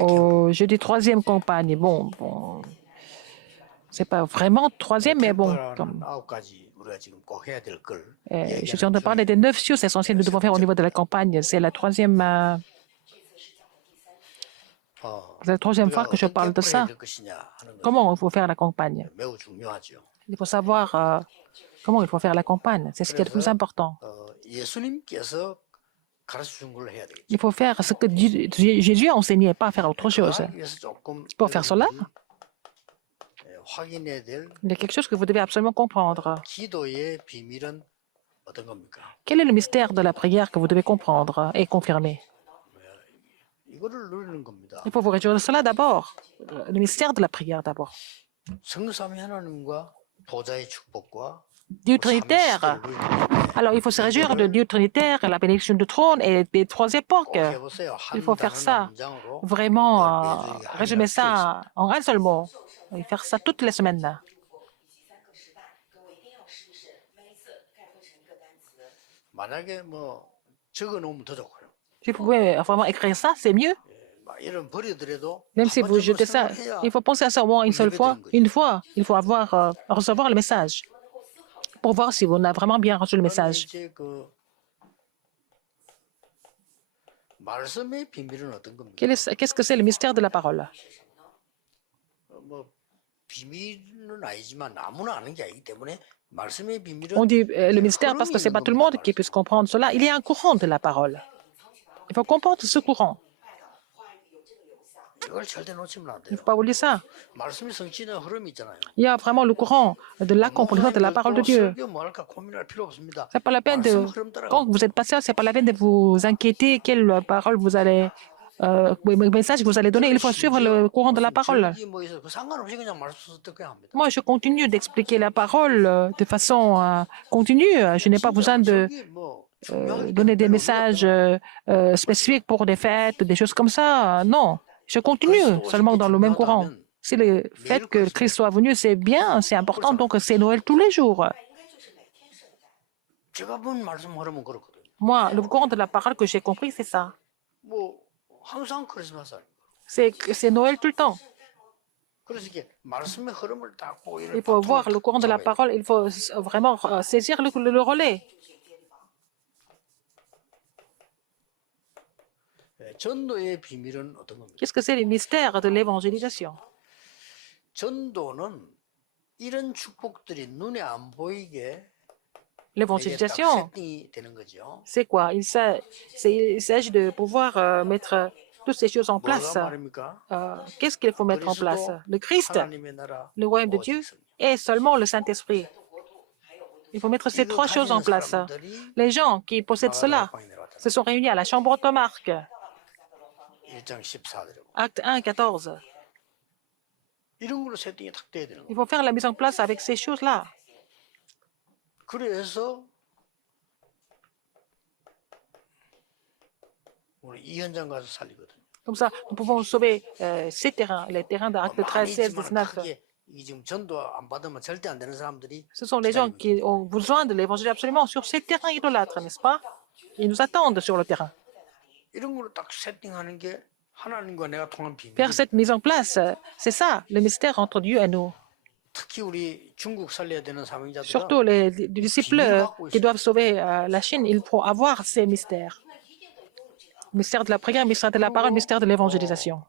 Oh, je dis troisième campagne. Bon, c'est pas vraiment troisième, mais bon. Je suis en train de parler des 9 choses essentielles que nous devons faire au niveau de la campagne. C'est la troisième fois que je parle de ça. Comment il faut faire la campagne? Il faut savoir comment il faut faire la campagne. C'est ce qui est le plus important. Il faut faire ce que Jésus a enseigné, pas faire autre chose. Pour faire cela, il y a quelque chose que vous devez absolument comprendre. Quel est le mystère de la prière que vous devez comprendre et confirmer? Il faut vous réjouir de cela d'abord. Le mystère de la prière d'abord. Dieu trinitaire. Alors, il faut se réjouir de Dieu trinitaire, la bénédiction du trône et des 3 époques. Il faut faire ça. Vraiment, résumer ça en un seul mot. Et faire ça toutes les semaines. Si vous pouvez vraiment écrire ça, c'est mieux. Même si vous jetez ça, il faut penser à ça au moins une seule fois. Une fois, il faut recevoir le message pour voir si on a vraiment bien reçu le message. Qu'est-ce que c'est le mystère de la parole? On dit le mystère parce que ce n'est pas tout le monde qui puisse comprendre cela. Il y a un courant de la parole. Il faut comprendre ce courant. Il ne faut pas oublier ça. Il y a vraiment le courant de l'accomplissement de la parole de Dieu. C'est pas la peine quand vous êtes patient, ce n'est pas la peine de vous inquiéter quelle parole vous allez, message que vous allez donner. Il faut suivre le courant de la parole. Moi, je continue d'expliquer la parole de façon continue. Je n'ai pas besoin de donner des messages spécifiques pour des fêtes, des choses comme ça. Non. Je continue seulement dans le même courant. Si le fait que Christ soit venu, c'est bien, c'est important, donc c'est Noël tous les jours. Moi, le courant de la parole que j'ai compris, c'est ça. C'est Noël tout le temps. Il faut voir le courant de la parole, il faut vraiment saisir le relais. Qu'est-ce que c'est le mystère de l'évangélisation? L'évangélisation, c'est quoi? Il s'agit de pouvoir mettre toutes ces choses en place. Qu'est-ce qu'il faut mettre en place? Le Christ, le royaume de Dieu et seulement le Saint-Esprit. Il faut mettre ces 3 choses en place. Les gens qui possèdent cela se sont réunis à la chambre de Marc. Acte 1, 14. Il faut faire la mise en place avec ces choses-là. Comme ça, nous pouvons sauver ces terrains, les terrains d'Acte 13, 16, 19. Ce sont les gens qui ont besoin de l'évangile absolument sur ces terrains idolâtres, n'est-ce pas? Ils nous attendent sur le terrain. Faire cette mise en place, c'est ça, le mystère entre Dieu et nous. Surtout les disciples qui doivent sauver la Chine, il faut avoir ces mystères. Mystère de la prière, mystère de la parole, mystère de l'évangélisation.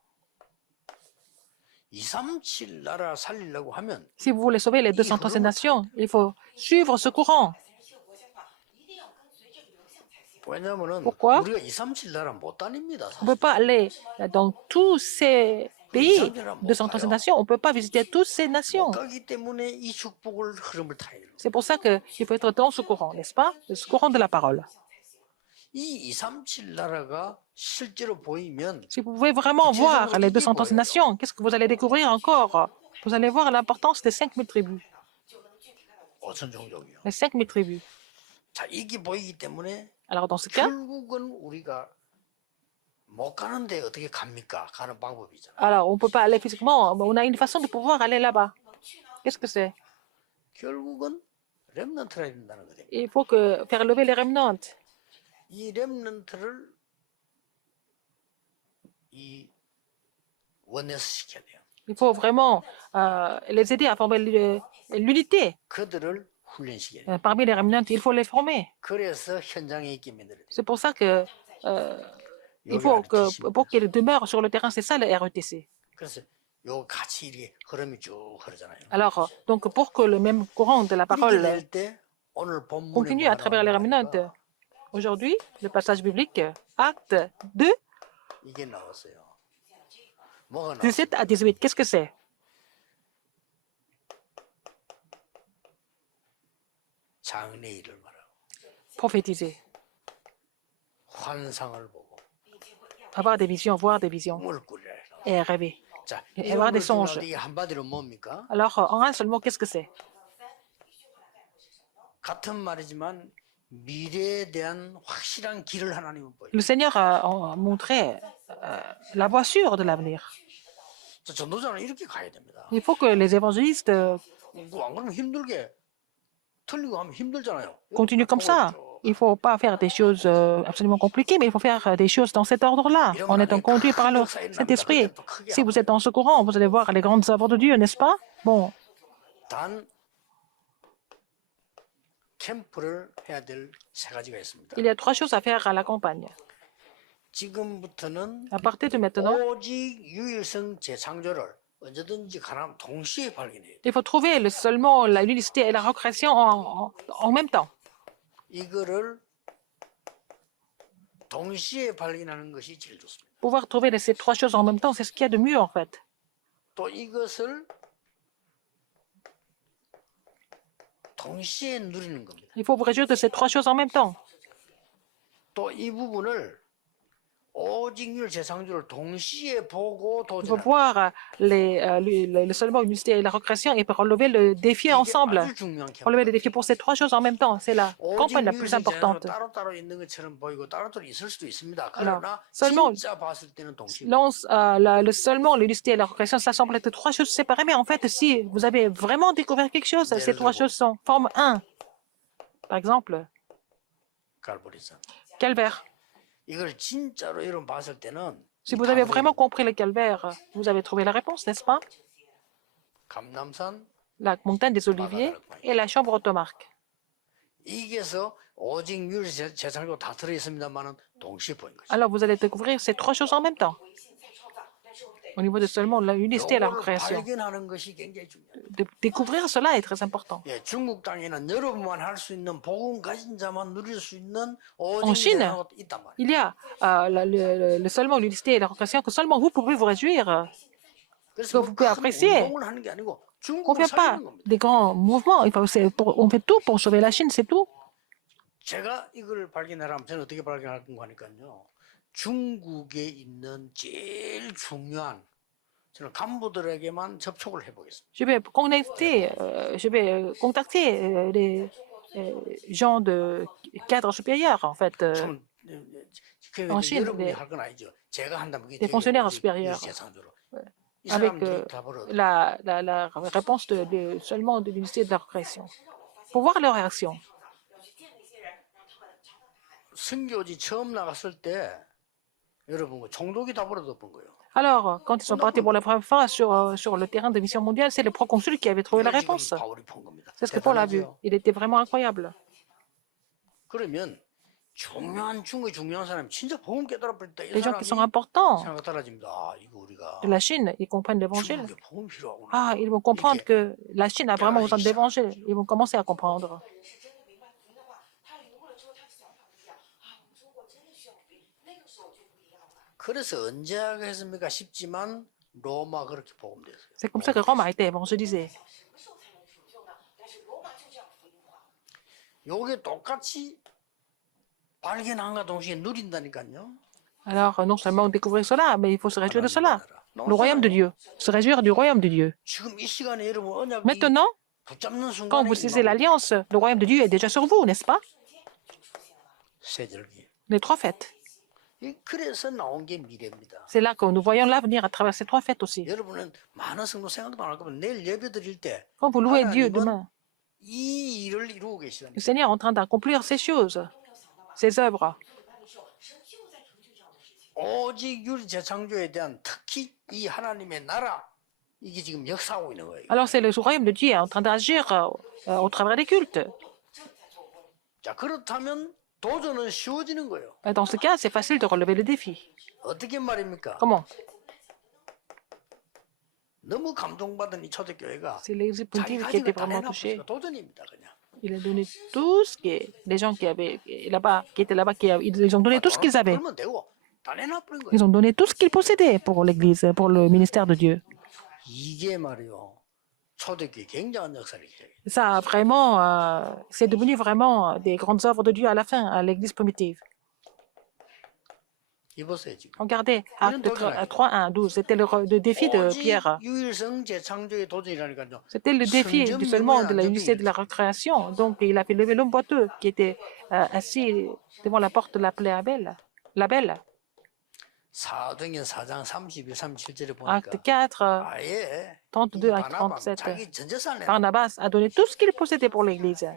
Si vous voulez sauver les 236 nations, il faut suivre ce courant. Pourquoi? On ne peut pas aller dans tous ces pays, 236 nations, on ne peut pas visiter toutes ces nations. C'est pour ça qu'il faut être dans ce courant, n'est-ce pas? Ce courant de la parole. Si vous pouvez vraiment voir les 236 nations, qu'est-ce que vous allez découvrir encore? Vous allez voir l'importance des 5000 tribus. Les 5000 tribus. Alors, dans ce cas, alors on ne peut pas aller physiquement, mais on a une façon de pouvoir aller là-bas. Qu'est-ce que c'est? Il faut faire lever les remnants. Il faut vraiment les aider à former l'unité. Parmi les remnants, il faut les former. C'est pour ça que il faut que pour qu'ils demeurent sur le terrain, c'est ça le RETC. Alors, donc, pour que le même courant de la parole continue à travers les remnants, aujourd'hui, le passage biblique, acte 2, 17 à 18, qu'est-ce que c'est? Prophétiser. Avoir des visions, voir des visions. Et rêver. Et avoir des songes. Alors, en un seul mot, qu'est-ce que c'est? Le Seigneur a montré la voie sûre de l'avenir. Il faut que les évangélistes continuent comme ça. Il ne faut pas faire des choses absolument compliquées, mais il faut faire des choses dans cet ordre-là, en étant conduit par le Saint-Esprit. Si vous êtes dans ce courant, vous allez voir les grandes œuvres de Dieu, n'est-ce pas? Bon. Il y a 3 choses à faire à la campagne. À partir de maintenant, il faut trouver seulement l'unicité et la recréation en même temps. Pouvoir trouver ces 3 choses en même temps, c'est ce qu'il y a de mieux en fait. Il faut vous réjouir de ces 3 choses en même temps. Il faut voir seulement l'unité et la recréation et relever le défi ensemble. Relever le défi pour ces 3 choses en même temps, c'est la campagne la plus importante. Alors, seulement l'unité et la recréation, ça semble être 3 choses séparées, mais en fait, si vous avez vraiment découvert quelque chose, ces 3 choses forment un. Par exemple, calvaire. Si vous avez vraiment compris le calvaire, vous avez trouvé la réponse, n'est-ce pas? La montagne des Oliviers et la chambre automarque. Alors vous allez découvrir ces 3 choses en même temps. Au niveau de seulement l'unité et la recréation. De découvrir cela est très important. En Chine, il y a seulement l'unité et la recréation que seulement vous pouvez vous réjouir, que vous pouvez apprécier. On ne fait pas des grands mouvements, on fait tout pour sauver la Chine, c'est tout. Je vais contacter les gens de cadre supérieur, en fait, en Chine, des fonctionnaires supérieurs, avec la réponse seulement de l'unité de la recréation, pour voir leur réaction. Alors, quand ils sont partis pour la première fois sur le terrain de mission mondiale, c'est le proconsul qui avait trouvé la réponse. C'est ce que Paul a vu. Il était vraiment incroyable. Les gens qui sont importants de la Chine, ils comprennent l'évangile. Ah, ils vont comprendre que la Chine a vraiment besoin d'évangile. Ils vont commencer à comprendre. C'est comme ça que Rome a été évangélisée. Alors, non seulement découvrir cela, mais il faut se réjouir de cela. Le royaume de Dieu. Se réjouir du royaume de Dieu. Maintenant, quand vous saisissez l'alliance, le royaume de Dieu est déjà sur vous, n'est-ce pas? Les 3 fêtes. C'est là que nous voyons l'avenir à travers ces 3 fêtes aussi. Quand vous louez Dieu demain, le Seigneur est en train d'accomplir ces choses, ces œuvres. Alors c'est le royaume de Dieu en train d'agir au travers des cultes. Et dans ce cas, c'est facile de relever le défi. Comment? C'est l'église primitive qui était vraiment touchée. Il a donné tout ce qui les gens qui étaient là-bas, ils ont donné tout ce qu'ils avaient. Ils ont donné tout ce qu'ils possédaient pour l'église, pour le ministère de Dieu. Ça vraiment, c'est devenu vraiment des grandes œuvres de Dieu à la fin, à l'église primitive. Regardez, Acte 3, 1, 12, c'était le défi de Pierre. C'était le défi du seulement de la unité de la recréation. Donc, il a fait lever l'homme boiteux qui était assis devant la porte de l'appelée Label. Acte 4, 32 à 37. Barnabas a donné tout ce qu'il possédait pour l'Église.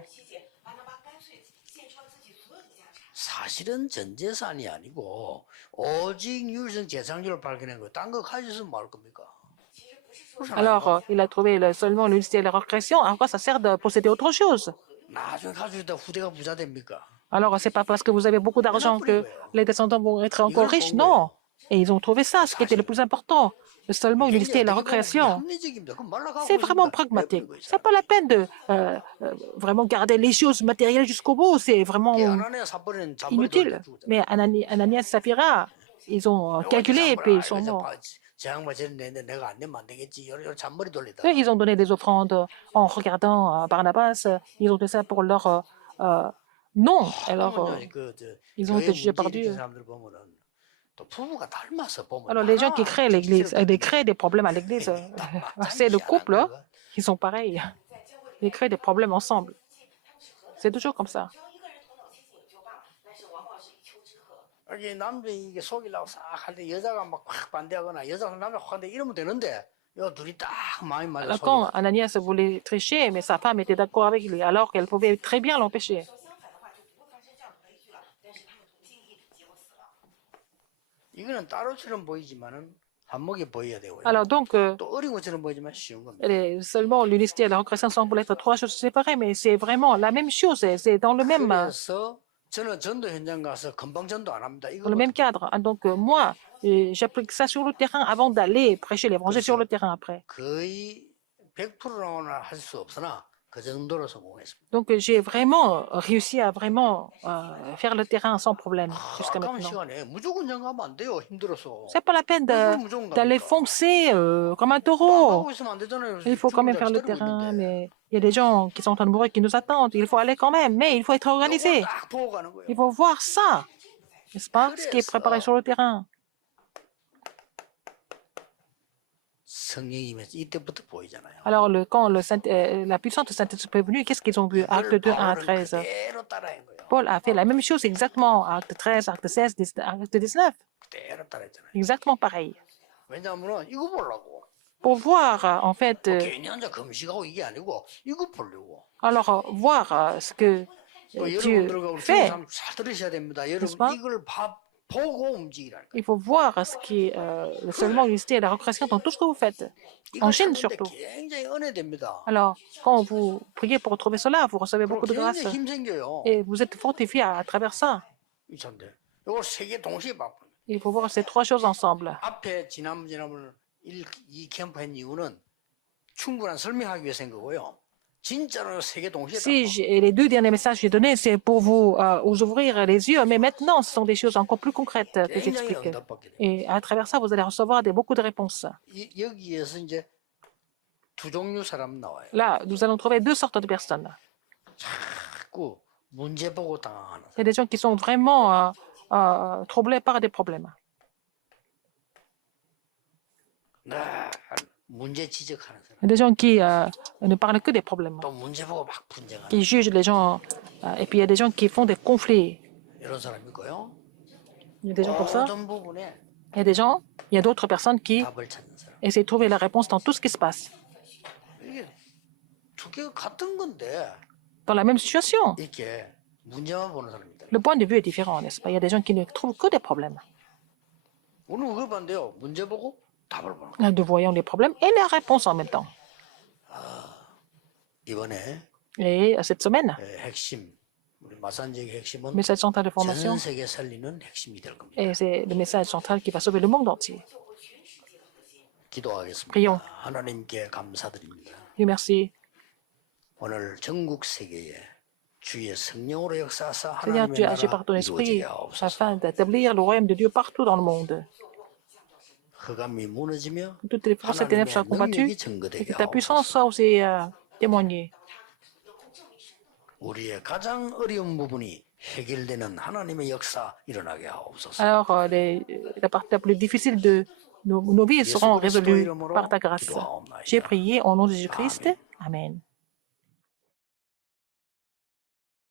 Alors, il a trouvé seulement l'unité de la recréation. À quoi ça sert de posséder autre chose? Alors, ce n'est pas parce que vous avez beaucoup d'argent que les descendants vont être encore riches. Non. Et ils ont trouvé ça, ce qui était le plus important. Seulement une unité de la recréation. C'est vraiment pragmatique. Ce n'est pas la peine de vraiment garder les choses matérielles jusqu'au bout. C'est vraiment inutile. Mais Ananias et Saphira, ils ont calculé et puis ils sont morts. Ils ont donné des offrandes en regardant Barnabas. Ils ont fait ça pour leur nom. Alors, ils ont été jugés par Dieu. Alors, les gens qui créent l'Église, ils créent des problèmes à l'Église. C'est le couple, ils sont pareils. Ils créent des problèmes ensemble. C'est toujours comme ça. Alors, quand Ananias voulait tricher, mais sa femme était d'accord avec lui, alors qu'elle pouvait très bien l'empêcher. Alors donc, seulement l'unité et la recréation semblent être trois choses séparées, mais c'est vraiment la même chose, c'est dans le même cadre. Donc moi, j'applique ça sur le terrain avant d'aller prêcher l'évangile sur le terrain après. Donc j'ai vraiment réussi à vraiment faire le terrain sans problème jusqu'à maintenant. C'est pas la peine d'aller foncer comme un taureau. Il faut quand même faire le terrain, mais il y a des gens qui sont en train de mourir, qui nous attendent. Il faut aller quand même, mais il faut être organisé. Il faut voir ça, n'est-ce pas, ce qui est préparé sur le terrain. Alors, quand la puissance de Saint-Esprit est venue, qu'est-ce qu'ils ont vu? Acte 2, 1 à 13. Paul a fait la même chose exactement. Acte 13, acte 16, acte 19. Exactement pareil. Pour voir, en fait, alors, voir ce que Dieu fait, n'est-ce pas? Il faut voir ce qui est seulement l'unité et la recréation dans tout ce que vous faites, en Chine surtout. Alors, quand vous priez pour trouver cela, vous recevez beaucoup de grâce et vous êtes fortifié à travers ça. Il faut voir ces trois choses ensemble. Si les deux derniers messages que j'ai donnés, c'est pour vous ouvrir les yeux, mais maintenant, ce sont des choses encore plus concrètes que j'explique. Et à travers ça, vous allez recevoir beaucoup de réponses. Là, nous allons trouver deux sortes de personnes. Il y a des gens qui sont vraiment troublés par des problèmes. Il y a des gens qui ne parlent que des problèmes, qui jugent les gens, et puis il y a des gens qui font des conflits. Il y a des gens comme ça. Il y a des gens, il y a d'autres personnes qui essaient de trouver la réponse dans tout ce qui se passe. Dans la même situation. Le point de vue est différent, n'est-ce pas? Il y a des gens qui ne trouvent que des problèmes. de voyant les problèmes et les réponses en même temps. Et cette semaine, le message central de formation, et c'est le message central qui va sauver le monde entier. Prions. Dieu merci. Seigneur, tu as agi par ton esprit afin d'établir le royaume de Dieu partout dans le monde. Que toutes les forces des ténèbres soient combattues et que ta puissance soit aussi témoignée. Alors, la partie la plus difficile de nos vies seront résolues par ta grâce. J'ai prié au nom de Jésus-Christ. Amen.